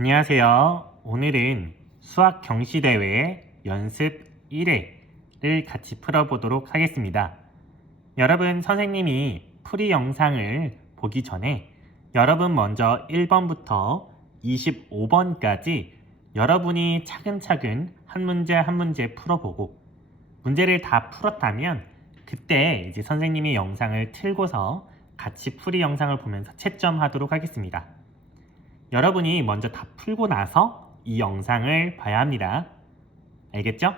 안녕하세요. 오늘은 수학 경시대회 연습 1회를 같이 풀어보도록 하겠습니다. 여러분, 선생님이 풀이 영상을 보기 전에 여러분 먼저 1번부터 25번까지 여러분이 차근차근 한 문제 한 문제 풀어보고 문제를 다 풀었다면 그때 이제 선생님이 영상을 틀고서 같이 풀이 영상을 보면서 채점하도록 하겠습니다. 여러분이 먼저 다 풀고 나서 이 영상을 봐야 합니다. 알겠죠?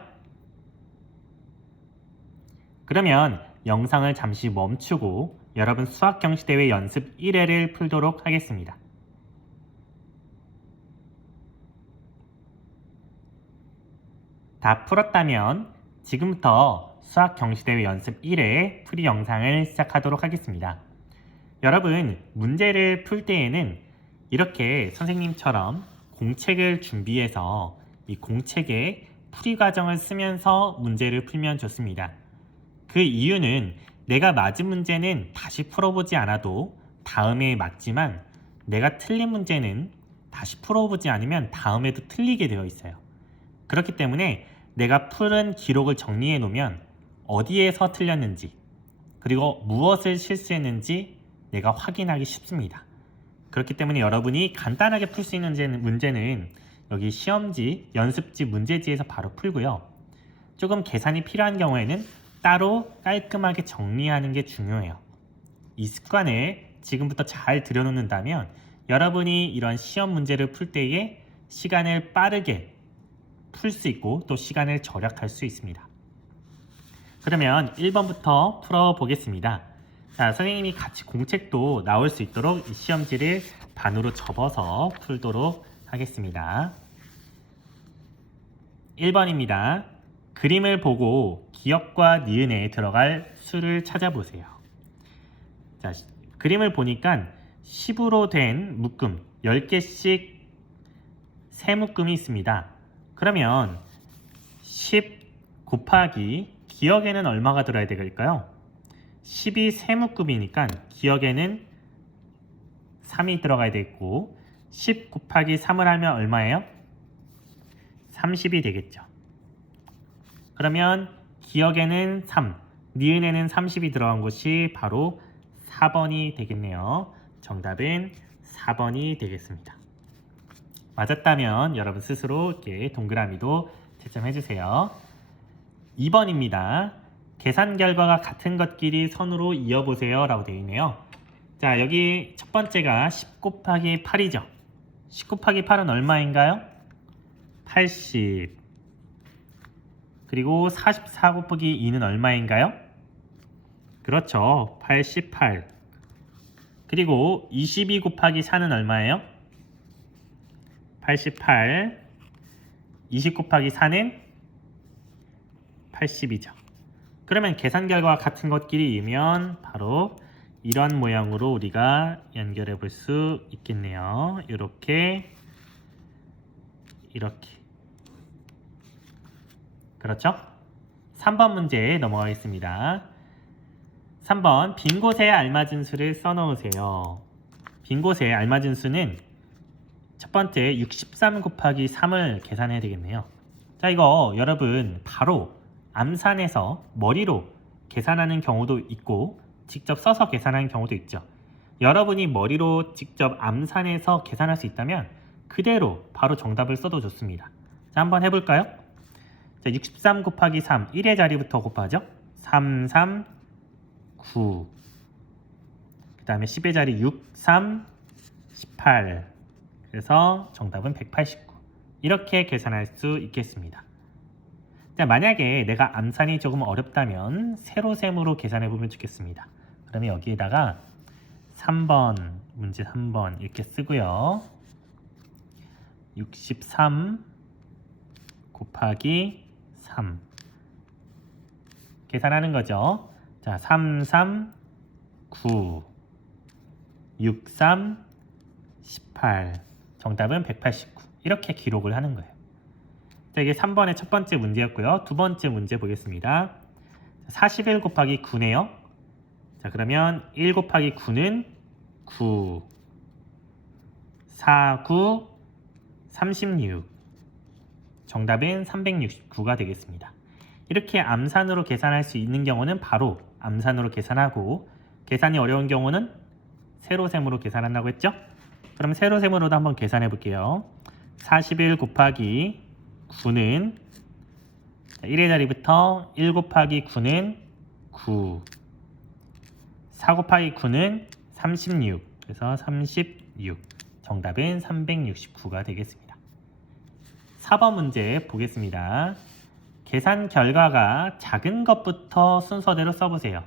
그러면 영상을 잠시 멈추고 여러분 수학경시대회 연습 1회를 풀도록 하겠습니다. 다 풀었다면 지금부터 수학경시대회 연습 1회 풀이 영상을 시작하도록 하겠습니다. 여러분, 문제를 풀 때에는 이렇게 선생님처럼 공책을 준비해서 이 공책에 풀이 과정을 쓰면서 문제를 풀면 좋습니다. 그 이유는 내가 맞은 문제는 다시 풀어보지 않아도 다음에 맞지만 내가 틀린 문제는 다시 풀어보지 않으면 다음에도 틀리게 되어 있어요. 그렇기 때문에 내가 풀은 기록을 정리해 놓으면 어디에서 틀렸는지 그리고 무엇을 실수했는지 내가 확인하기 쉽습니다. 그렇기 때문에 여러분이 간단하게 풀 수 있는 문제는 여기 시험지, 연습지, 문제지에서 바로 풀고요. 조금 계산이 필요한 경우에는 따로 깔끔하게 정리하는 게 중요해요. 이 습관을 지금부터 잘 들여놓는다면 여러분이 이런 시험 문제를 풀 때에 시간을 빠르게 풀 수 있고 또 시간을 절약할 수 있습니다. 그러면 1번부터 풀어보겠습니다. 자, 선생님이 같이 공책도 나올 수 있도록 이 시험지를 반으로 접어서 풀도록 하겠습니다. 1번입니다. 그림을 보고 기역과 니은에 들어갈 수를 찾아보세요. 자, 그림을 보니까 10으로 된 묶음 10개씩 세 묶음이 있습니다. 그러면 10 곱하기 기역에는 얼마가 들어야 될까요? 10이 세묶음이니까 기역에는 3이 들어가야 되겠고 10 곱하기 3을 하면 얼마예요? 30이 되겠죠. 그러면 기역에는 3, 니은에는 30이 들어간 것이 바로 4번이 되겠네요. 정답은 4번이 되겠습니다. 맞았다면 여러분 스스로 이렇게 동그라미도 채점해주세요. 2번입니다. 계산 결과가 같은 것끼리 선으로 이어보세요 라고 되어 있네요. 자, 여기 첫 번째가 10 곱하기 8이죠. 10 곱하기 8은 얼마인가요? 80. 그리고 44 곱하기 2는 얼마인가요? 그렇죠. 88. 그리고 22 곱하기 4는 얼마예요? 88. 20 곱하기 4는 80이죠. 그러면 계산 결과가 같은 것끼리이면 바로 이런 모양으로 우리가 연결해 볼 수 있겠네요. 이렇게 그렇죠? 3번 문제에 넘어가겠습니다. 3번 빈 곳에 알맞은 수를 써놓으세요. 빈 곳에 알맞은 수는 첫 번째 63 곱하기 3을 계산해야 되겠네요. 자, 이거 여러분 바로 암산해서 머리로 계산하는 경우도 있고 직접 써서 계산하는 경우도 있죠. 여러분이 머리로 직접 암산해서 계산할 수 있다면 그대로 바로 정답을 써도 좋습니다. 자, 한번 해볼까요? 자, 63 곱하기 3, 1의 자리부터 곱하죠. 3, 3, 9. 그 다음에 10의 자리 6, 3, 18. 그래서 정답은 189. 이렇게 계산할 수 있겠습니다. 자, 만약에 내가 암산이 조금 어렵다면 세로셈으로 계산해보면 좋겠습니다. 그러면 여기에다가 3번, 문제 3번 이렇게 쓰고요. 63 곱하기 3 계산하는 거죠. 자, 3, 3, 9 6, 3, 18 정답은 189 이렇게 기록을 하는 거예요. 자, 이게 3번의 첫 번째 문제였고요. 두 번째 문제 보겠습니다. 41 곱하기 9네요. 자, 그러면 1 곱하기 9는 9 4, 9, 36. 정답은 369가 되겠습니다. 이렇게 암산으로 계산할 수 있는 경우는 바로 암산으로 계산하고, 계산이 어려운 경우는 세로셈으로 계산한다고 했죠? 그럼 세로셈으로도 한번 계산해 볼게요. 41 곱하기 9는 1의 자리부터 1 곱하기 9는 9, 4 곱하기 9는 36, 그래서 36. 정답은 369가 되겠습니다. 4번 문제 보겠습니다. 계산 결과가 작은 것부터 순서대로 써보세요.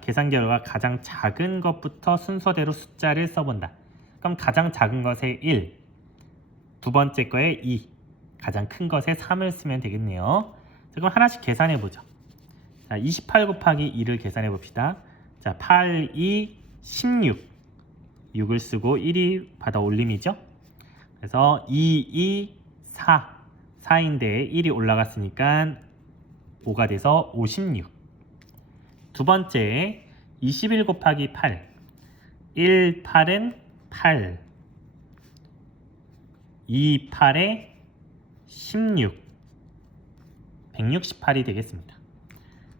계산 결과가 가장 작은 것부터 순서대로 숫자를 써본다. 그럼 가장 작은 것에 1, 두 번째 거에 2, 가장 큰 것에 3을 쓰면 되겠네요. 자, 그럼 하나씩 계산해 보죠. 자, 28 곱하기 2를 계산해 봅시다. 자, 8, 2, 16. 6을 쓰고 1이 받아 올림이죠. 그래서 2, 2, 4. 4인데 1이 올라갔으니까 5가 돼서 56. 두 번째, 21 곱하기 8. 1, 8은 8. 2, 8에 16. 168이 되겠습니다.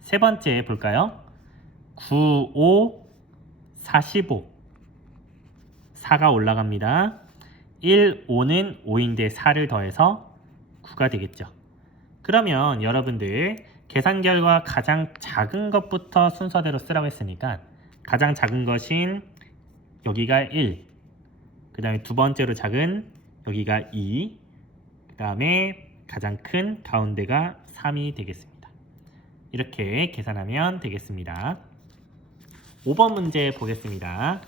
세 번째 볼까요? 9, 5, 45. 4가 올라갑니다. 1, 5는 5인데 4를 더해서 9가 되겠죠. 그러면 여러분들 계산 결과 가장 작은 것부터 순서대로 쓰라고 했으니까 가장 작은 것인 여기가 1, 그 다음에 두 번째로 작은 여기가 2, 그 다음에 가장 큰 가운데가 3이 되겠습니다. 이렇게 계산하면 되겠습니다. 5번 문제 보겠습니다.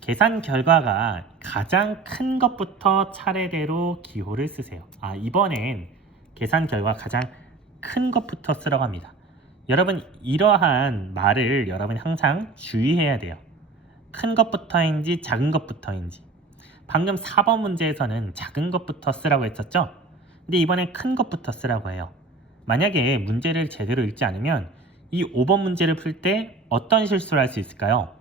계산 결과가 가장 큰 것부터 차례대로 기호를 쓰세요. 이번엔 계산 결과 가장 큰 것부터 쓰라고 합니다. 여러분, 이러한 말을 여러분이 항상 주의해야 돼요. 큰 것부터인지 작은 것부터인지. 방금 4번 문제에서는 작은 것부터 쓰라고 했었죠? 근데 이번엔 큰 것부터 쓰라고 해요. 만약에 문제를 제대로 읽지 않으면 이 5번 문제를 풀 때 어떤 실수를 할 수 있을까요?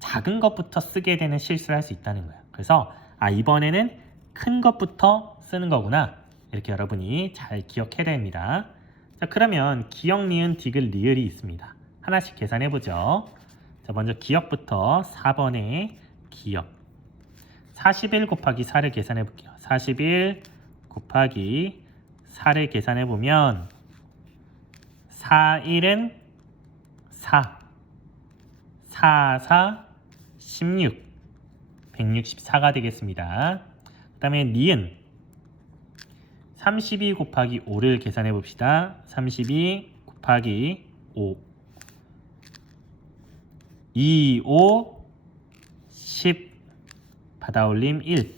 작은 것부터 쓰게 되는 실수를 할 수 있다는 거예요. 그래서 이번에는 큰 것부터 쓰는 거구나. 이렇게 여러분이 잘 기억해야 됩니다. 자, 그러면 기역, 니은, 디귿, 리을이 있습니다. 하나씩 계산해 보죠. 자, 먼저 기역부터 4번의 기역. 41 곱하기 4를 계산해 볼게요. 41 곱하기 4를 계산해 보면 4, 1은 4, 4, 4, 16, 164가 되겠습니다. 그 다음에 니은 32 곱하기 5를 계산해 봅시다. 32 곱하기 5, 2, 5, 10, 받아올림 1,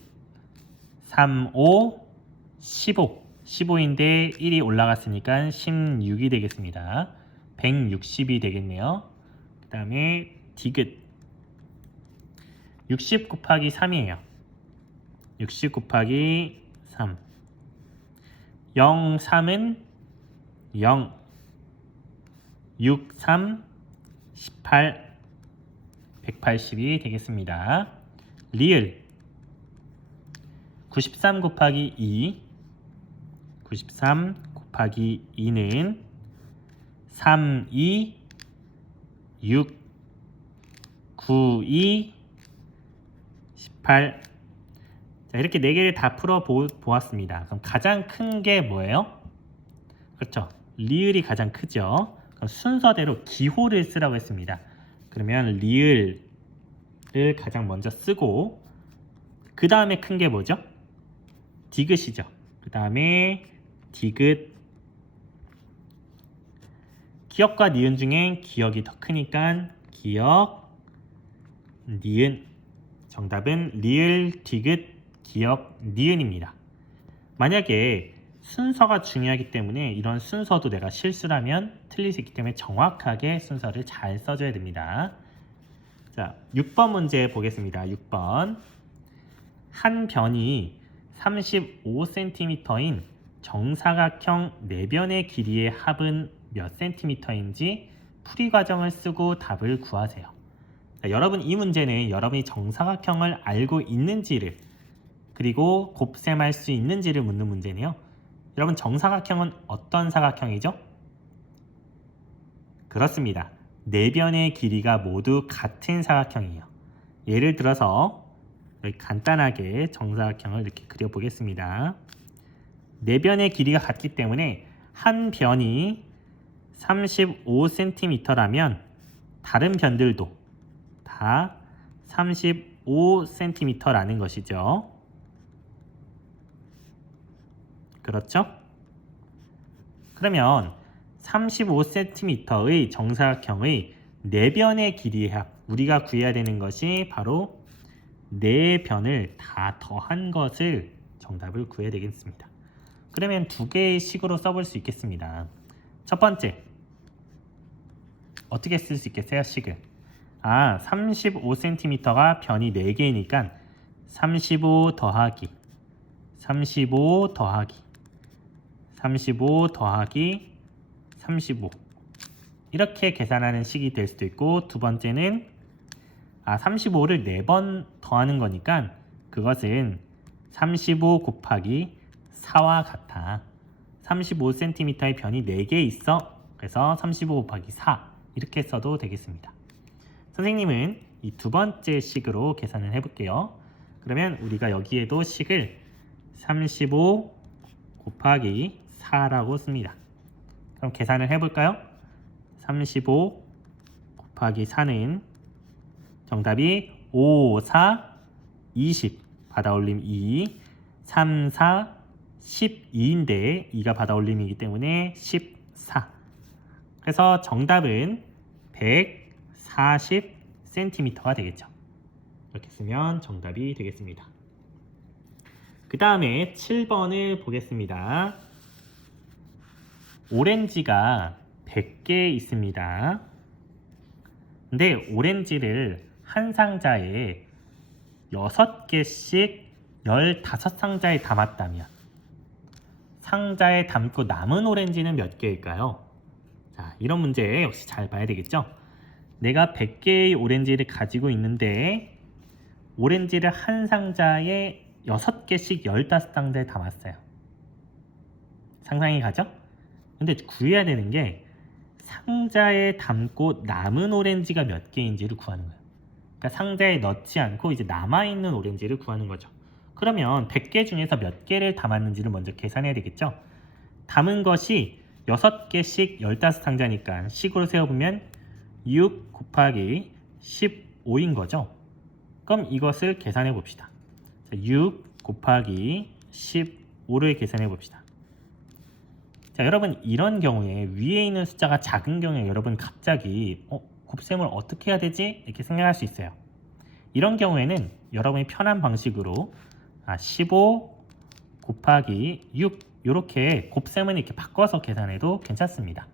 3, 5, 15, 15인데 1이 올라갔으니까 16이 되겠습니다. 160이 되겠네요. 그 다음에 디귿 60 곱하기 3이에요. 60 곱하기 3, 0, 3은 0, 6, 3, 18, 180이 되겠습니다. 리을 93 곱하기 2, 93 곱하기 2는 3, 2, 6, 9, 2, 18. 자, 이렇게 4개를 다 풀어 보았습니다. 그럼 가장 큰 게 뭐예요? 그렇죠. 리을이 가장 크죠. 그럼 순서대로 기호를 쓰라고 했습니다. 그러면 리을을 가장 먼저 쓰고, 그 다음에 큰 게 뭐죠? 디귿이죠. 그 다음에 디귿. 기역과 니은 중엔 기역이 더 크니까 기역, 니은. 정답은 리을, 디귿, 기역, 니은입니다. 만약에 순서가 중요하기 때문에 이런 순서도 내가 실수를 하면 틀릴 수 있기 때문에 정확하게 순서를 잘 써줘야 됩니다. 자, 6번 문제 보겠습니다. 6번. 한 변이 35cm인 정사각형 4변의 길이의 합은 몇 cm인지 풀이 과정을 쓰고 답을 구하세요. 자, 여러분 이 문제는 여러분이 정사각형을 알고 있는지를 그리고 곱셈할 수 있는지를 묻는 문제네요. 여러분 정사각형은 어떤 사각형이죠? 그렇습니다. 네 변의 길이가 모두 같은 사각형이에요. 예를 들어서 여기 간단하게 정사각형을 이렇게 그려보겠습니다. 네 변의 길이가 같기 때문에 한 변이 35cm라면 다른 변들도 다 35cm라는 것이죠. 그렇죠? 그러면 35cm의 정사각형의 네 변의 길이의 합, 우리가 구해야 되는 것이 바로 네 변을 다 더한 것을 정답을 구해야 되겠습니다. 그러면 두 개의 식으로 써볼 수 있겠습니다. 첫 번째, 어떻게 쓸 수 있겠어요? 식을 35cm가 변이 4개니까 35 더하기 35 더하기 35 더하기 35 이렇게 계산하는 식이 될 수도 있고, 두 번째는 35를 4번 더하는 거니까 그것은 35 곱하기 4와 같아. 35cm의 변이 4개 있어. 그래서 35 곱하기 4 이렇게 써도 되겠습니다. 선생님은 이 두 번째 식으로 계산을 해볼게요. 그러면 우리가 여기에도 식을 35 곱하기 4라고 씁니다. 그럼 계산을 해볼까요? 35 곱하기 4는 정답이 5, 4, 20 받아올림 2, 3, 4, 12인데 2가 받아올림이기 때문에 14. 그래서 정답은 140cm가 되겠죠. 이렇게 쓰면 정답이 되겠습니다. 그 다음에 7번을 보겠습니다. 오렌지가 100개 있습니다. 근데 오렌지를 한 상자에 6개씩 15상자에 담았다면 상자에 담고 남은 오렌지는 몇 개일까요? 자, 이런 문제 역시 잘 봐야 되겠죠? 내가 100개의 오렌지를 가지고 있는데 오렌지를 한 상자에 6개씩 15상자에 담았어요. 상상이 가죠? 근데 구해야 되는 게 상자에 담고 남은 오렌지가 몇 개인지를 구하는 거예요. 그러니까 상자에 넣지 않고 이제 남아있는 오렌지를 구하는 거죠. 그러면 100개 중에서 몇 개를 담았는지를 먼저 계산해야 되겠죠. 담은 것이 6개씩 15상자니까 식으로 세워보면 6 곱하기 15인 거죠. 그럼 이것을 계산해 봅시다. 6 곱하기 15를 계산해 봅시다. 자, 여러분 이런 경우에 위에 있는 숫자가 작은 경우에 여러분 갑자기 곱셈을 어떻게 해야 되지? 이렇게 생각할 수 있어요. 이런 경우에는 여러분이 편한 방식으로 15 곱하기 6 이렇게 곱셈을 이렇게 바꿔서 계산해도 괜찮습니다.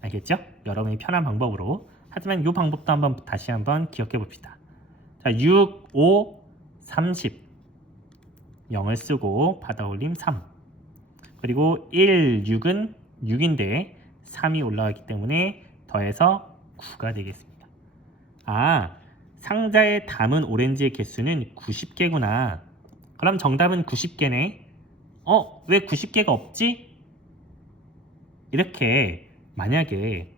알겠죠? 여러분이 편한 방법으로. 하지만 이 방법도 다시 한번 기억해 봅시다. 자, 6, 5, 30 0을 쓰고 받아올림 3 그리고 1, 6은 6인데 3이 올라가기 때문에 더해서 9가 되겠습니다. 상자에 담은 오렌지의 개수는 90개구나. 그럼 정답은 90개네. 왜 90개가 없지? 이렇게 만약에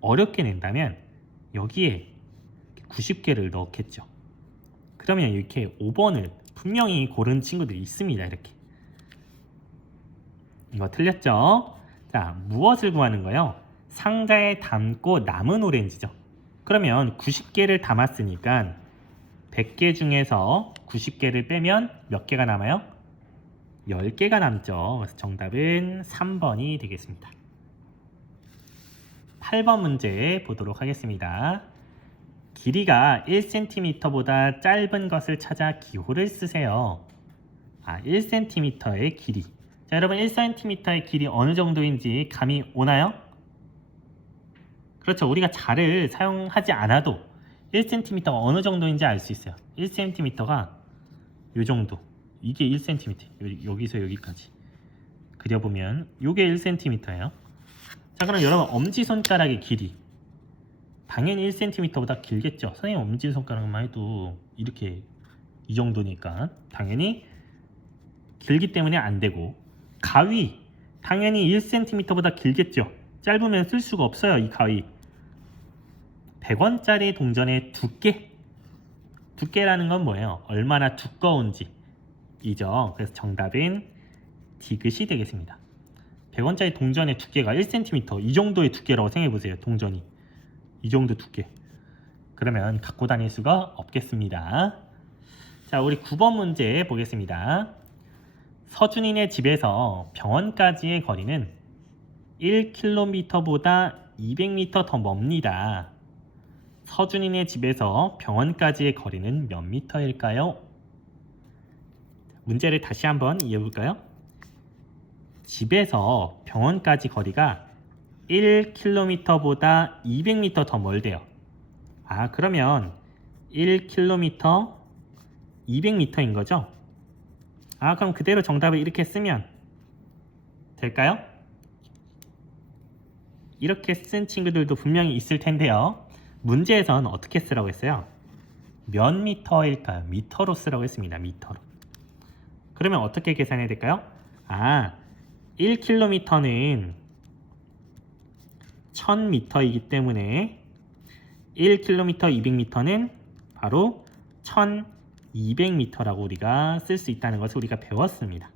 어렵게 낸다면 여기에 90개를 넣겠죠. 그러면 이렇게 5번을 분명히 고른 친구들이 있습니다. 이렇게. 이거 틀렸죠? 자, 무엇을 구하는 거예요? 상자에 담고 남은 오렌지죠. 그러면 90개를 담았으니까 100개 중에서 90개를 빼면 몇 개가 남아요? 10개가 남죠. 그래서 정답은 3번이 되겠습니다. 8번 문제 보도록 하겠습니다. 길이가 1cm보다 짧은 것을 찾아 기호를 쓰세요. 1cm의 길이. 자, 여러분 1cm의 길이 어느 정도인지 감이 오나요? 그렇죠. 우리가 자를 사용하지 않아도 1cm가 어느 정도인지 알 수 있어요. 1cm가 이 정도. 이게 1cm. 여기서 여기까지 그려보면 이게 1cm예요. 자, 그럼 여러분 엄지손가락의 길이 당연히 1cm보다 길겠죠. 선생님 엄지손가락만 해도 이렇게 이 정도니까 당연히 길기 때문에 안 되고, 가위 당연히 1cm보다 길겠죠. 짧으면 쓸 수가 없어요. 이 가위. 100원짜리 동전의 두께. 두께라는 건 뭐예요? 얼마나 두꺼운지 이죠. 그래서 정답은 디귿이 되겠습니다. 100원짜리 동전의 두께가 1cm, 이 정도의 두께라고 생각해 보세요. 동전이 이 정도 두께. 그러면 갖고 다닐 수가 없겠습니다. 자, 우리 9번 문제 보겠습니다. 서준이네 집에서 병원까지의 거리는 1km보다 200m 더 멉니다. 서준이네 집에서 병원까지의 거리는 몇 미터일까요? 문제를 다시 한번 이어볼까요? 집에서 병원까지 거리가 1km보다 200m 더 멀대요. 아, 그러면 1km 200m인 거죠? 아, 그럼 그대로 정답을 이렇게 쓰면 될까요? 이렇게 쓴 친구들도 분명히 있을 텐데요. 문제에선 어떻게 쓰라고 했어요? 몇 미터일까요? 미터로 쓰라고 했습니다. 미터로. 그러면 어떻게 계산해야 될까요? 아, 1km는 1000m이기 때문에 1km 200m는 바로 1200m라고 우리가 쓸 수 있다는 것을 우리가 배웠습니다.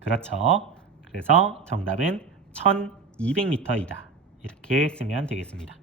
그렇죠. 그래서 정답은 1200m이다. 이렇게 쓰면 되겠습니다.